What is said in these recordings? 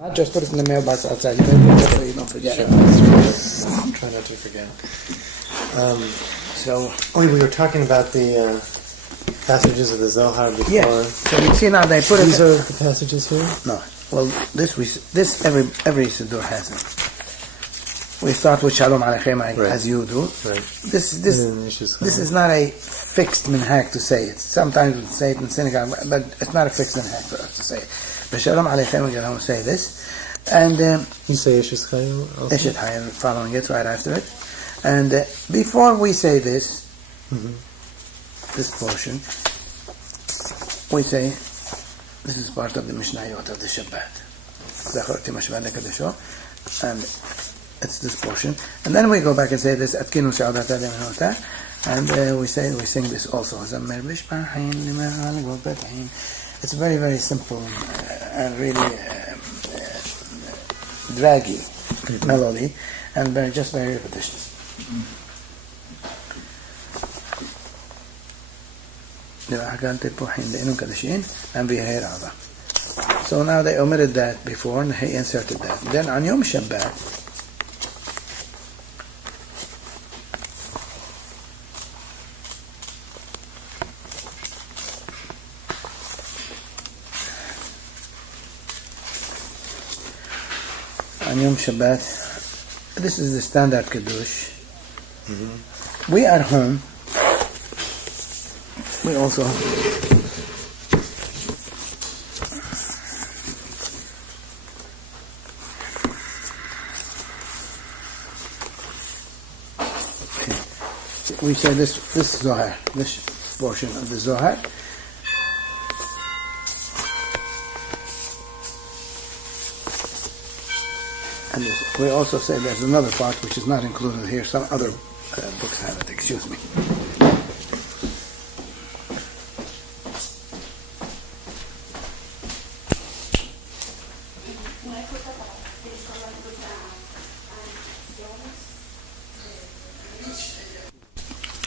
I'll just put it in the mailbox outside. You better put it so you don't forget. Sure. Try not to forget. We were talking about the passages of the Zohar before. Yes. So you see now they put These are the passages here? No. Well, this every Siddur has it. We start with Shalom Aleichem as you do. Right. This is not a fixed minhag to say it. Sometimes we say it in synagogue, but it's not a fixed minhag for us to say it. But Shalom Aleichem, we're going to say this. And you say Eshet Chayim also? Eshet Chayim, following it right after it. And before we say this, this portion, we say, this is part of the Mishnayot of the Shabbat. And it's this portion. And then we go back and say this, Atkinu Sa'adat Adam and we sing this also. It's very, very simple and really draggy melody, and just very repetitious. So now they omitted that before and he inserted that. Then on Yom Shabbat, Yom Shabbat, this is the standard Kiddush. We at home, we also we say this Zohar, this portion of the Zohar. And we also say there's another part which is not included here. Some other books have it. Excuse me.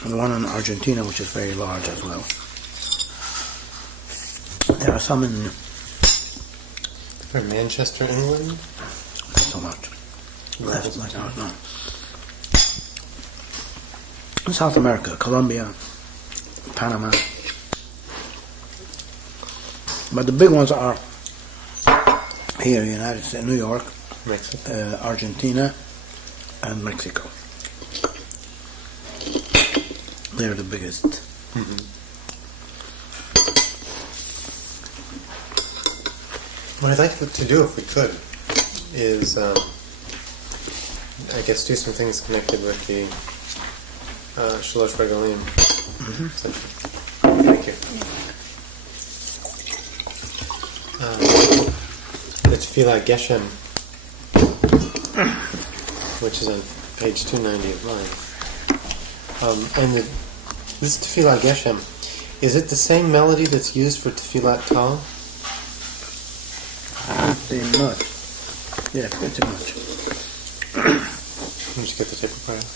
The one in Argentina, which is very large as well. There are some in Manchester, England. So much. Last much, no. South America, Colombia, Panama. But the big ones are here, United States, New York, Mexico. Argentina, and Mexico. They're the biggest. What I'd like to do, if we could, is I guess do some things connected with the Shalosh Regalim. Thank you. The Tefillah Geshem, which is on page 290 of mine. And this Tefillah Geshem, is it the same melody that's used for Tefillat Tal? Pretty much. Yeah, pretty much. Let me just get the tape recorder.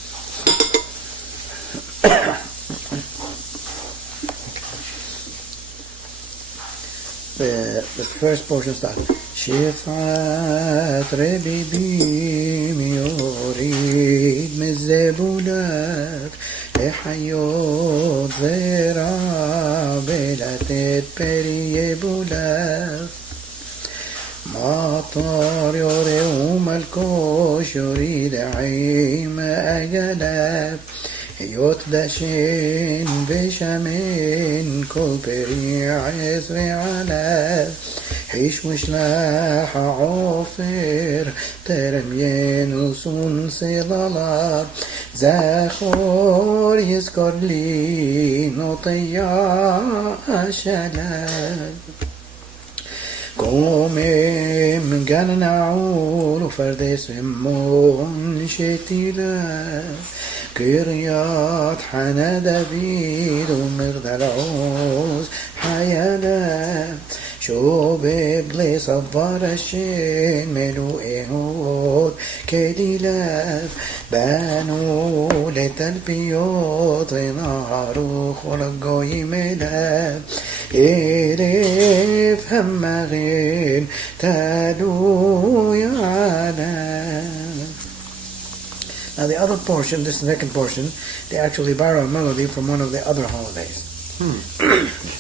The first portion starts Shifat Rebibi Miorid Mezebulak Lehayot Zera Belatet Periebulak مطار يوريهم الكوش يريد عيم أجلاف هيوت داشين بشمين كل بريع يسري على حيش وشلاح عوفر ترم ينوسون صلالات زاخور يذكر لي نطيع شلال قومي كان نعول وفردس مون شتيلا كريات حنا دبيد ومغد العوز حيالا شو بقلي صفار الشين ملو إهود كديلاف بانو لتلبيوت نهارو خلق قوي ملاف Eref hamagin tadu yana. Now the other portion, this second portion, they actually borrow a melody from one of the other holidays.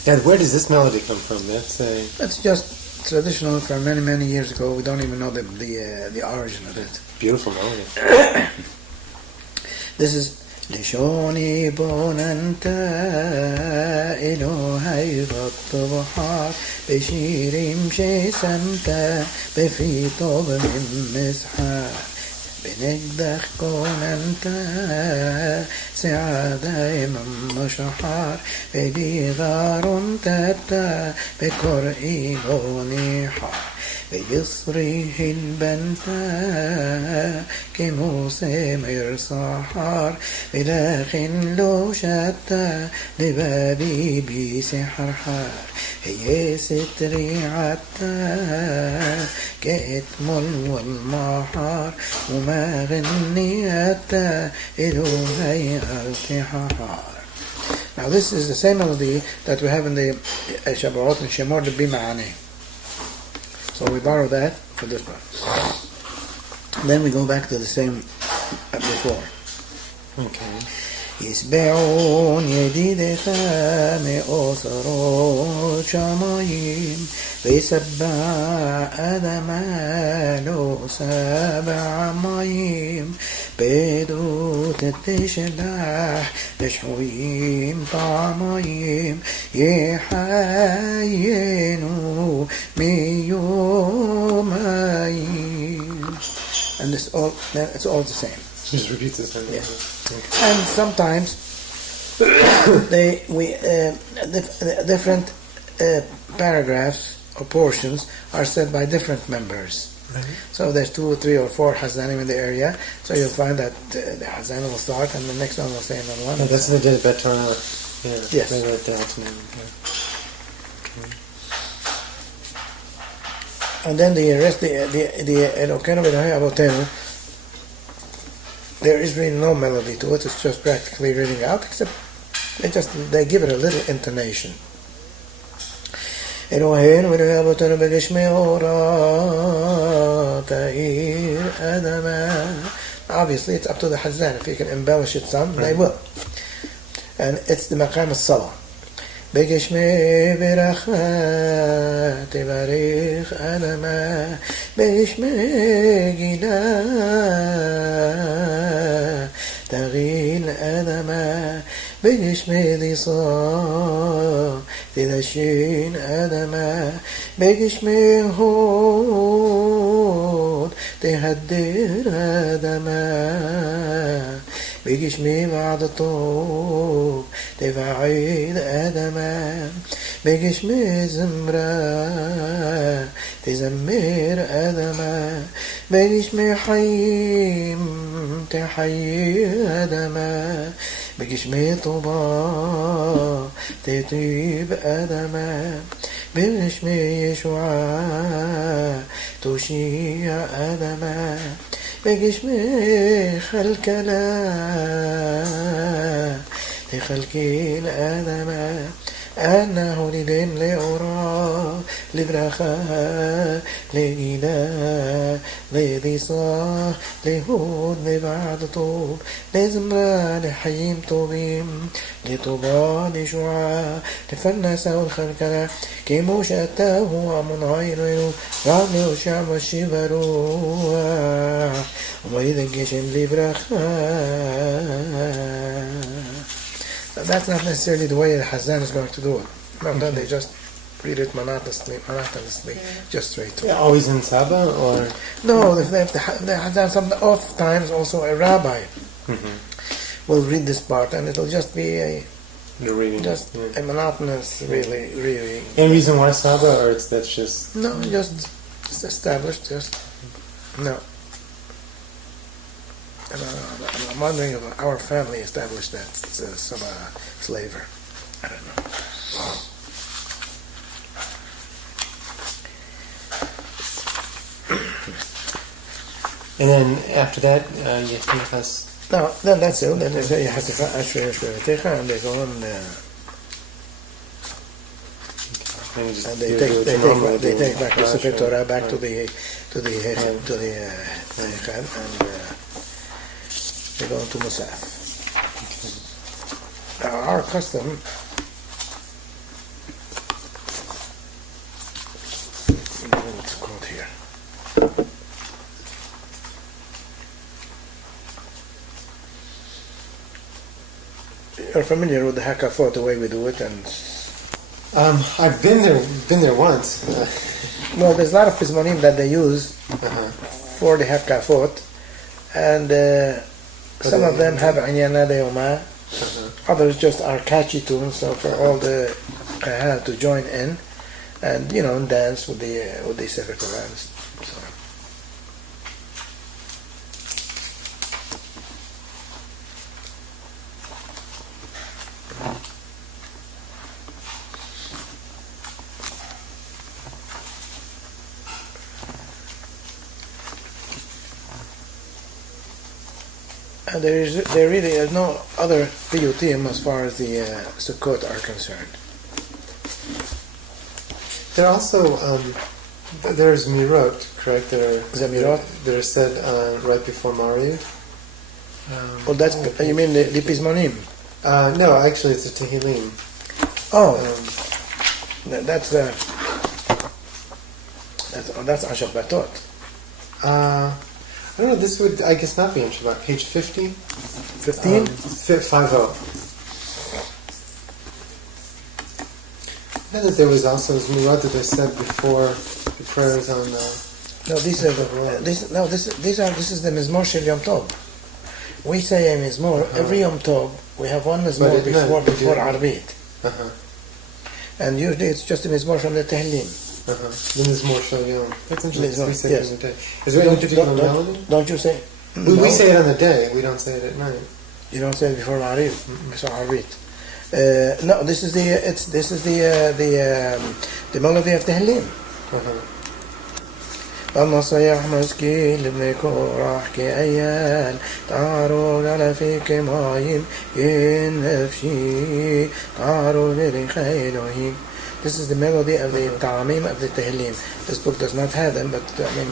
And where does this melody come from? That's just traditional from many, many years ago. We don't even know the origin of it. Beautiful melody. This is لشوني بوننت إلهي بالطبحات بشير مشي سمت بفي طوب من مسحات بنقدخ كوننت سعادة من مشحار بدي غار تتا بكرئي لوني حار بيصريه البنتا كموسى مرصحار بلاخن لو شتا لبابي بسحر حار هي ستري عتا كأتمل والمحار وما غنيتا إلهي التحار. Now this is the same melody that we have in the Shabbat and Shemor the Bima'ani. So we borrow that for this part. Then we go back to the same before. Okay. يسبعون يديدك مئوسرو شمايم بيسبع أدمالو سبع مايم بيدو تتشلح لشحويم طعمايم يحينو ميومايم. And it's all the same. Just repeat this one. Yeah. And sometimes different paragraphs or portions are said by different members. Right. So there's 2 or 3 or 4 Hazanim in the area. So you'll find that the Hazan will start and the next one will say another one. Oh, that's the better. Yes. And then the rest, the Elokeinu v'Elohei Avotenu, there is really no melody to it. It's just practically reading out, except they give it a little intonation. Eloheinu v'Elohei Avotenu b'geshmei ora ta'ir adama. Obviously, it's up to the Hazan. If you can embellish it some, they will. And it's the Maqam as-Salah. بجشمي برخا تباريخ ألما بجشمي جدا تغيل ألما بجشمي ضصا تدشين ألما بجشمي هود تهدر أدما بجشمي بعد طوب تفعيل أدما بجشمي زمرة تزمر أدما بجشمي حيم تحيي أدما بجشمي طوبى تطيب أدما بجشمي يشوع تشيع أدما بجشمي خلكلا تخلكي الأدم أنه لدين لأورا لبرخا لإله لضيصا لهود لبعد طوب لزمرا لحيم طوبيم لطوبا لشعاع لفرنسا والخلكلا كيموش أتاه ومن عينه رعب وشعب الشبروع ومريد الجيش لبرخا. That's not necessarily the way the Hazan is going to do it. Then they just read it monotonously, just straight through. Yeah, always in Saba, or? No, the Hazan, some oft times also a rabbi will read this part, and it'll just be a monotonous, really. Any reason why Saba, or that's just? No, just it's established, no. And I'm wondering if our family established that some flavor. I don't know. And then after that, Yechnichas. No, then that's it. Then they say Yechnichas Ashear and they go on. And they take back the Sefer Torah back to the Echad, and they go into Musaf. Now our custom, what's it called here? You're familiar with the Hakafot, the way we do it, and I've been there once. well, there's a lot of Pizmonim that they use for the Hakafot, and some of them have Anyana Deoma, others just are catchy tunes, so for all the Kahal to join in, and dance with the Sefer Torah and so on. And there really is no other piyutim as far as the Sukkot are concerned. There also there's mirot, correct? Zamirot that are said right before Mariv. Well, that's you mean the Pizmonim? No, actually, it's a Tehillim. Oh, that's Ashabatot. I don't know, this would, I guess, not be in Shabbat. Page 50? 15? 50. I know that there was also Zmirat that I said before the prayers on No, this is the Mizmor Shel Yom Tov. We say a Mizmor, every Yom Tov, we have one Mizmor before Arbit. And usually it's just a Mizmor from the Tehillim. The Mizmor Shel Yom. That's interesting. Yes. The day. Is there any particular melody? Don't you say? We say it on the day. We don't say it at night. You don't say it before Ma'ariv, before Arbit. No, this is the melody of Tehillim. المصيح مسكين لبني كورح كأيال تعارض على فيك مايم ينفشي تعارض لرخي إلهيم. This is the melody of the ta'amim of the Tehillim. This book does not have them, but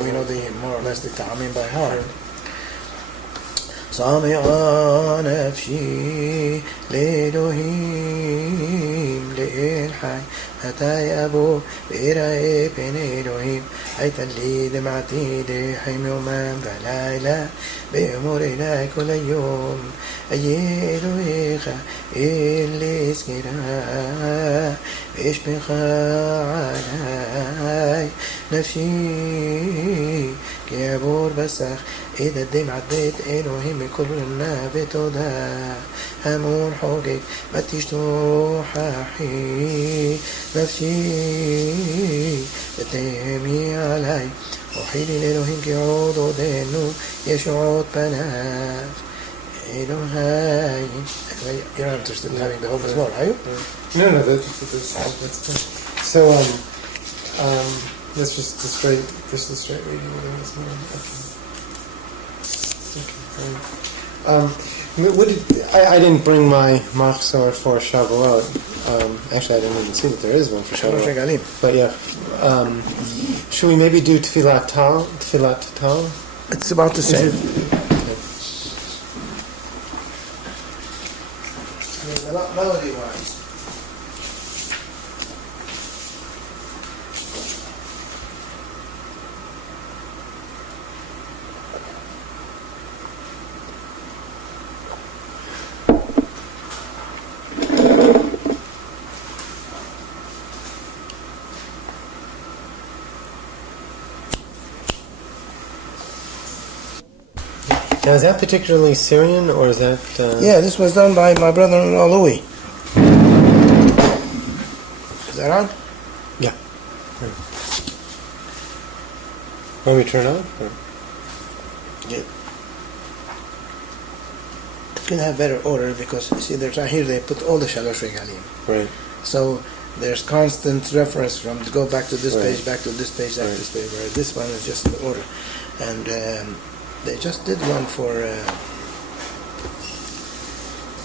we know more or less the ta'amim by heart. صامع نفسي لإلهيم لإلحي أتاي أبو بإرأي بين إلهيم أيت لي دمعتي دحيم يوما بليلة بأمور إلهي كل يوم أي إلهيخ اللي اسكرا اشبخ علي نفسي كيعبور بسخ إذا الدمع عديت إلهيم كل النابت ودا همون حوجك ما تشتوححي نفسي بتهمي علي وحيلي لإلهيم كيعود ودينو يشعود بناف إلهي. You're not interested in having the whole Mizmor, are you? No, that's good. So, that's just the straight reading of the Mizmor. Okay. I didn't bring my machzor for Shavuot. Actually, I didn't even see that there is one for Shavuot. But yeah, should we maybe do Tfilat Tal? It's about the same. Melody-wise. Now, is that particularly Syrian, or is that... Yeah, this was done by my brother-in-law, Louis. Is that on? Yeah. Want me to turn on? Or? Yeah. It can have better order, because, see, here they put all the Shalosh Regalim. Right. So, there's constant reference from go back to this page, back to this page, back to this page, where this one is just in order. And... they just did one for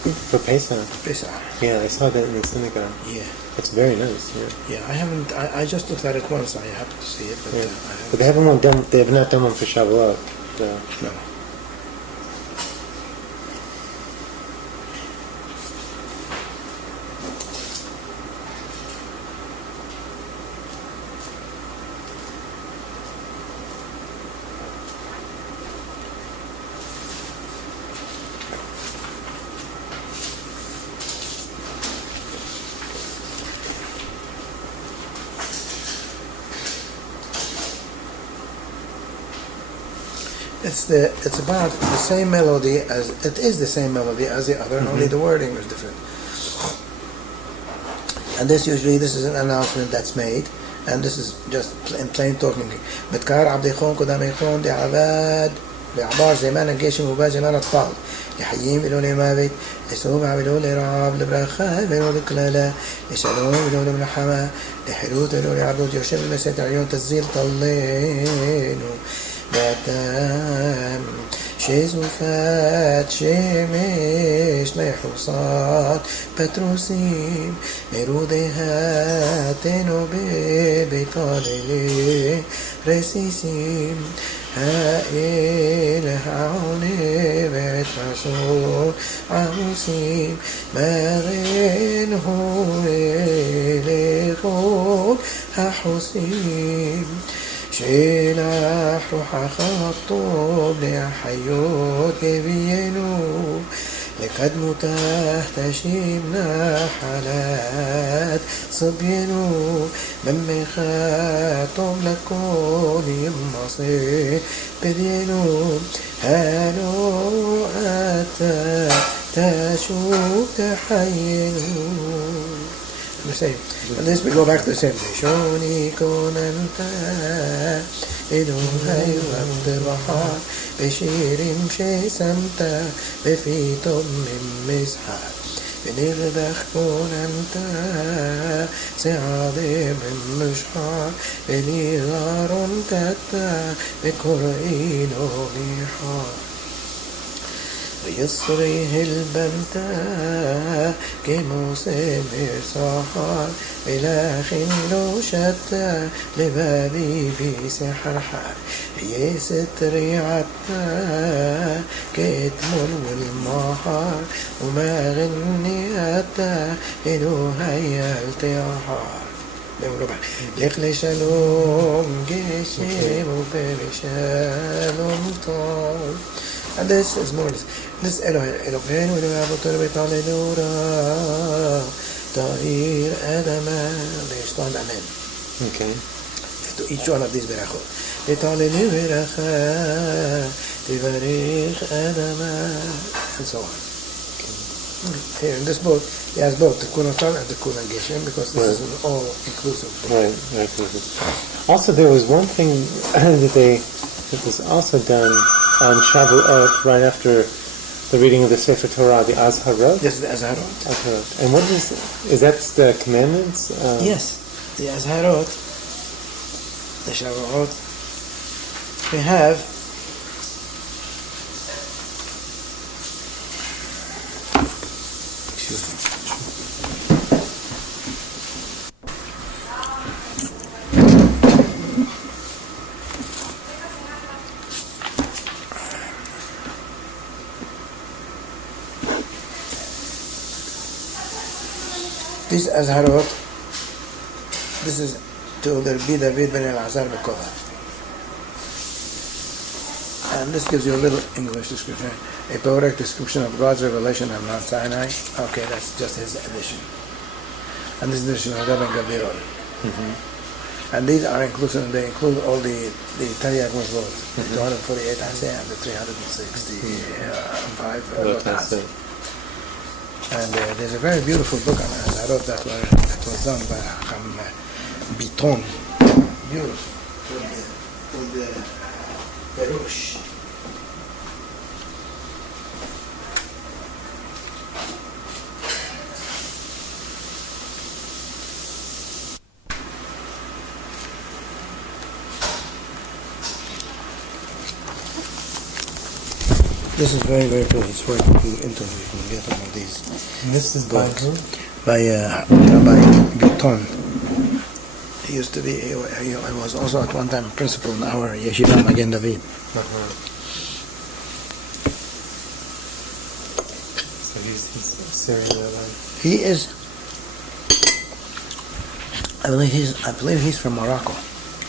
For Pesach. Pesach. Yeah, I saw that in the synagogue. Yeah. It's very nice. Yeah, I haven't. I just looked at it once. I happened to see it, but but they haven't done. They have not done one for Shavuot. No. It's about the same melody as it is the same melody as the other, only the wording is different. And this is an announcement that's made, and this is just in plain talking. متكار عبد يخون قدام يخون دي عباد بعبار زمان الجيش المباز زمان أطفال لحيين بلون المابت لسومع بلون رعاب لبرخاء بلون الكلالة لشالون بلون الملحمة لحلوت بلون عبود يوشم المسيت عيون تزيل طلين باتام شيزوفات شمش لحصات بتروسيم مرودها تنوبي بطاللي رسيسيم هائل عوني بيت رسول عموسيم ماغين هو لخوب ححوسيم شيلح روح خطوب لحيوت جبينو لقد متهتشمنا حالات صبينو من مخاطب لكون يمصي بدينو هانو أتا تشوف تحينو. The same. And this we go back to the same. Shoni konanta Elohai Rabdebahar Beshirim Shesamta Befitom Mimishar Benirdach konanta Seadim Mimishar Benigaron Tata Bekoraino Nihar ويصريه البنتا كموسم صحار إلى خلو شتى لبابي بسحر حار يستري عتا كتم والمحار وما غني أتا إنو هيا التحار لقل شلوم جيشي وبرشالوم طال. And this is more this Eloheinu Eloheinu Betalelura Ta'ir Adama. They respond Amen. Okay. To each one of these berachot. Betalelu beracha Tivarich Adama, and so on. Here in this book, he has both the Kunatal and the Kunan Geshem, because this is an all-inclusive book. Right, inclusive. Also, there was one thing that was also done on Shavuot, right after the reading of the Sefer Torah, the Azharot. Yes, the Azharot. And what is that the commandments? Yes, the Azharot, the Shavuot. We have This Azharot, this is to the Rabbi David ben El-Azhar Bekovar. And this gives you a little English description, a poetic description of God's revelation on Mount Sinai. Okay, that's just his edition. And this edition of Rabbi Gabriel. And these are inclusive, and they include all the Tariq Mosvot, the 248 Aseh and the 365 Aseh. And there's a very beautiful book on Azharot that was done by Hakam Biton. Beautiful. With the Perush. This is very, very good. It's worth looking into. You can get all of these. And this is books. by who? By Rabbi Gilton. He used to be, he was also at one time principal in our Yeshiva Magen David. So he's Syrian. He is, I believe he's from Morocco.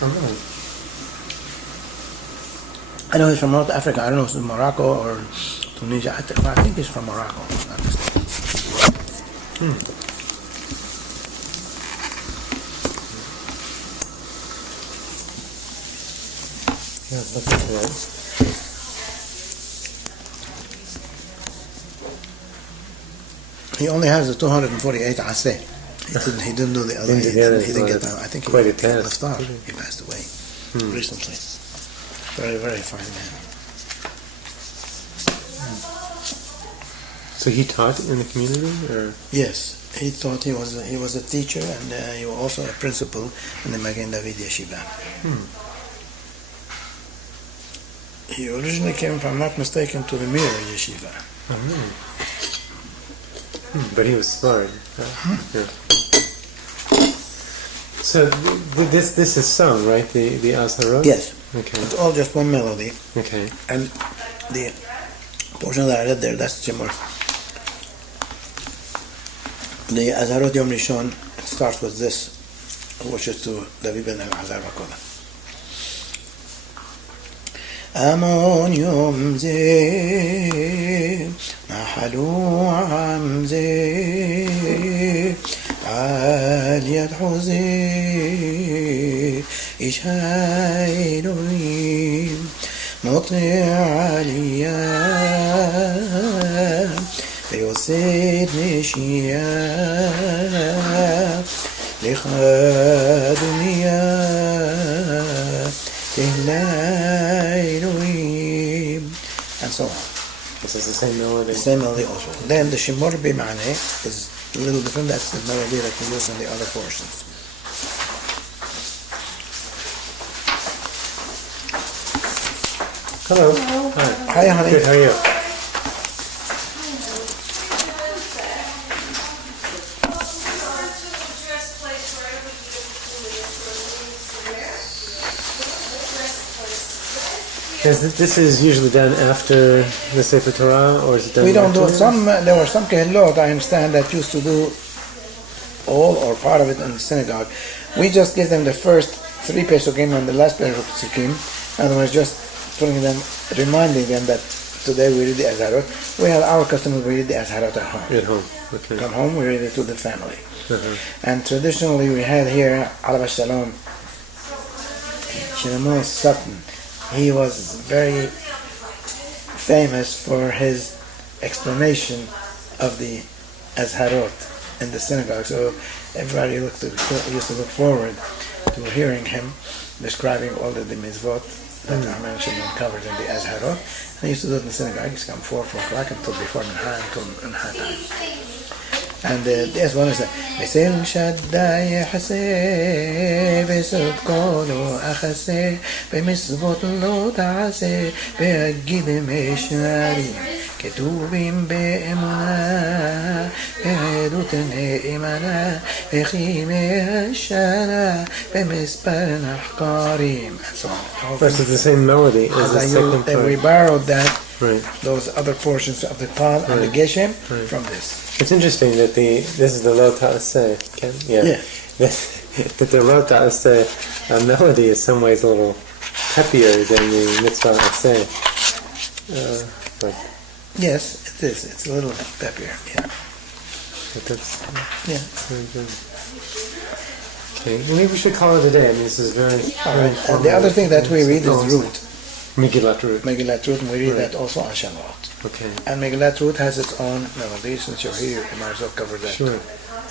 Oh, really? I know he's from North Africa. I don't know if it's Morocco or Tunisia. I think he's from Morocco. If I'm not mistaken. Yeah, look at that. He only has the 248 aseh. He didn't do the other. He didn't get that. I think he left off. He passed away recently. Very, very fine man. So he taught in the community, or? Yes, he taught. He was a teacher, and he was also a principal in the Magen David Yeshiva. He originally came, if I'm not mistaken, to the Mir Yeshiva. Oh, really? But he was smart. Yeah. So this is sung, right? The Azharot? Yes. Okay. It's all just one melody. Okay. And the portion that I read there, that's Jimur. The Azharot Yom Rishon, it starts with this, which is to David ben Hazar Makola. Amon Yom Ze Nahalu Am Ze Al Yad Hozeh Ishai Elohim Motri Aliyah Ve'osed Meshiach Lecha Duniyah Elohim, and so on. This is the same melody. The same melody also. Then the Shemor B'Ma'aneh is a little different. That's the melody that we use in the other portions. Hello. Hi, honey. Good. How are you? This is usually done after the Sefer Torah, or is it done? We don't do it. There were some kehillot, I understand, that used to do all or part of it in the synagogue. We just give them the first 3 pesukim and the last pesukim, and we're just putting them, reminding them that today we read the Azharot. We have our customers, we read the Azharot at home. At home, okay. Come home, we read it to the family. And traditionally we had here, Alav Shalom, Shlomo Sutton. He was very famous for his explanation of the Azharot in the synagogue. So everybody used to look forward to hearing him describing all of the mitzvot that are mentioned and covered in the Azharot. And he used to do it in the synagogue. He used to come 4 o'clock until before Mincha, until Mincha time. And this one is that Besel Shaddai Yahaseh Besod Kolo Achaseh B'mitzvot Lo Ta'aseh Be'agidem Eshnarim Ketuvim Be'emunah Be'edut Ne'imana Be'chimei Hashana Be'mispar Nachkarim, and so on. First, it's the same melody as the second part. We borrowed that, right, those other portions of the Tal and the Geshem from this. It's interesting that this is the Lo Ta'aseh, Ken? Yeah. That the Lo Ta'aseh melody is some ways a little happier than the Mitzvah Aseh. Yes, it is. It's a little peppier, yeah. But that's very good. Okay, well, maybe we should call it a day. I mean, this is very right. And the other thing that we read is Ruth. Megillat Ruth. Megillat Ruth, and we read that also on Shavuot. Okay. And Megillat Ruth has its own melody. Since you're here, you might as well cover that. Sure,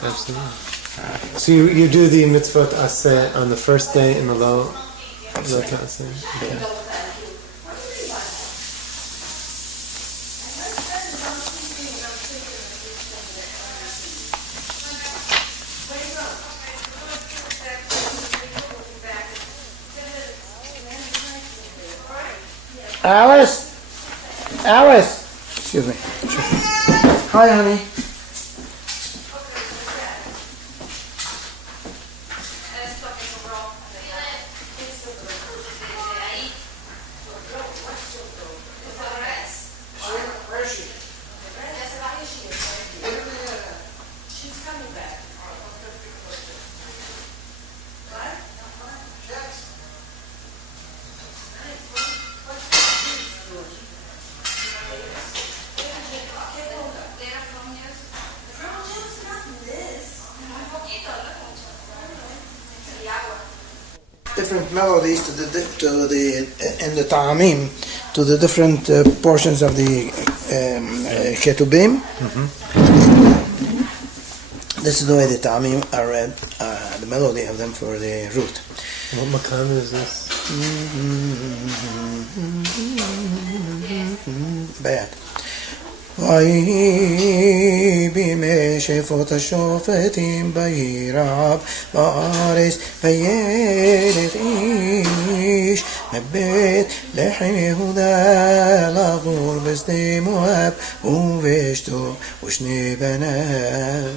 absolutely. So you do the mitzvot aseh on the first day in the Lo Ta'aseh. Okay. Yeah. Alice? Alice! Excuse me. Hi, honey. Different melodies in the ta'amim to the different portions of the ketubim. This is the way the ta'amim are read, the melody of them for the root. What maqam is this? Bad. ויהי בימי שפוט השופטים בהי רעב בארץ וילד איש מבית לחם יהודה לגור בשדה מואב ובאשתו ושני בניו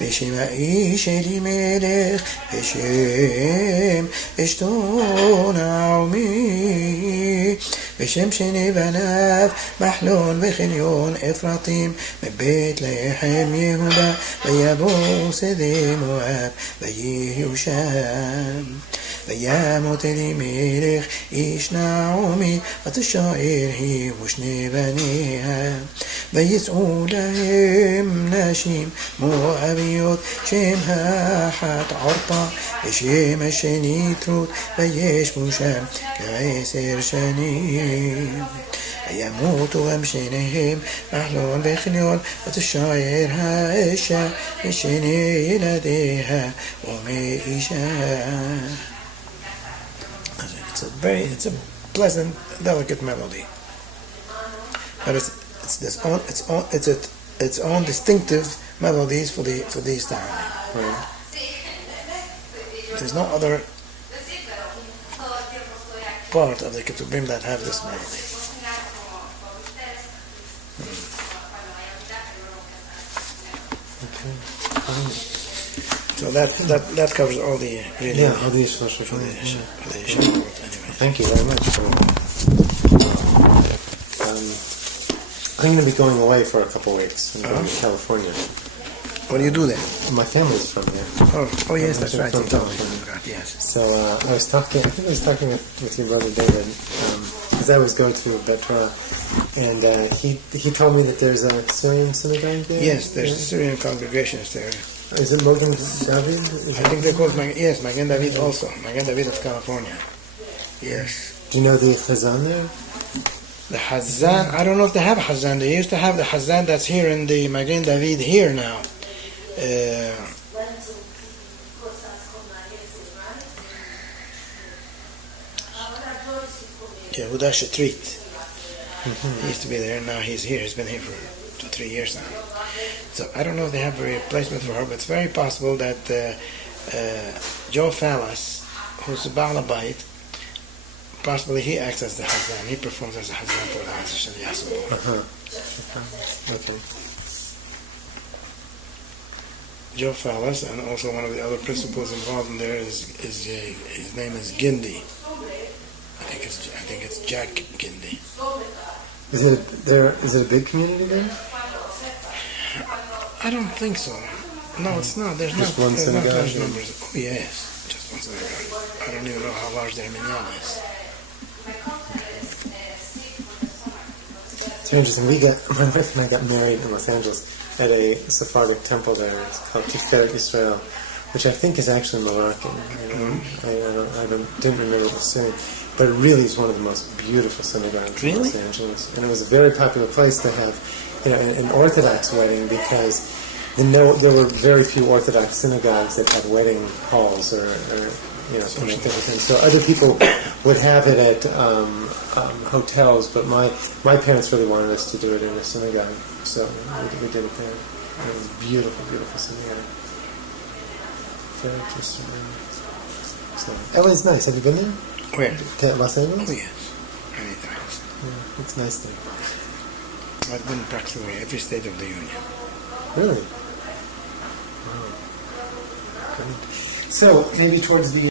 בשם האיש אלימלך בשם אשתו נעמי בשם שני בניו מחלון וחניון אפרתים מבית לחם יהודה ויבואו שדה מואב ויהיו שם וימות אלימלך איש נעמי ותשאר היא ושני בניה ויצאו להם נשים מואביות שם האחת ערפה ושם השני רות וישבו שם כ10 שנים וימותו גם שניהם מחלון וחניון ותשאר האישה ושני ילדיה ומאישה. It's a pleasant, delicate melody, but its own distinctive melodies for these times. Right. There's no other part of the ketubim that have this melody. Okay. So that covers all the really all the anyway. Thank you very much. I'm going to be going away for a couple weeks. I'm going to California. What do you do there? My family's from there. Oh yes, that's right. You told me. Yes. So I was talking with your brother David, because I was going to Betra, and he told me that there's a Syrian synagogue there. Yes, there's Syrian congregations there. Is it Maqam David? I think they're called Maqam David also. Maqam David of California. Yes. Do you know the Hazzan there? The Hazzan, I don't know if they have a Hazzan. They used to have the Hazzan that's here in the Maqam David here now. Yehuda Shetrit. He used to be there, and now he's here. He's been here for 2-3 years now. So I don't know if they have a replacement for her, but it's very possible that Joe Fallas, who's the Baal Bayit, possibly he acts as the Hazzan. He performs as a Hazzan for the Hazzan. Okay. Joe Fallas, and also one of the other principals involved in there is his name is Gindi. I think it's Jack Gindi. Is it a big community there? I don't think so. No, it's not. There's just not large numbers. Oh yes, just one synagogue. I don't even know how large their minyan is. It's interesting. My wife and I got married in Los Angeles at a Sephardic temple there. It's called Tiferet Israel, which I think is actually Moroccan. I didn't remember what it was saying, but it really is one of the most beautiful synagogues in Los Angeles, and it was a very popular place to have, an Orthodox wedding, because there were very few Orthodox synagogues that had wedding halls or different things. So other people would have it at hotels, but my parents really wanted us to do it in a synagogue, so we did it there. It was a beautiful, beautiful synagogue. Very interesting. So, LA's nice. Have you been there? Where? To Los Angeles? Oh yes, many times. Yeah, it's nice there. I've been in practically every state of the Union. Really? Wow. Great. So, maybe towards the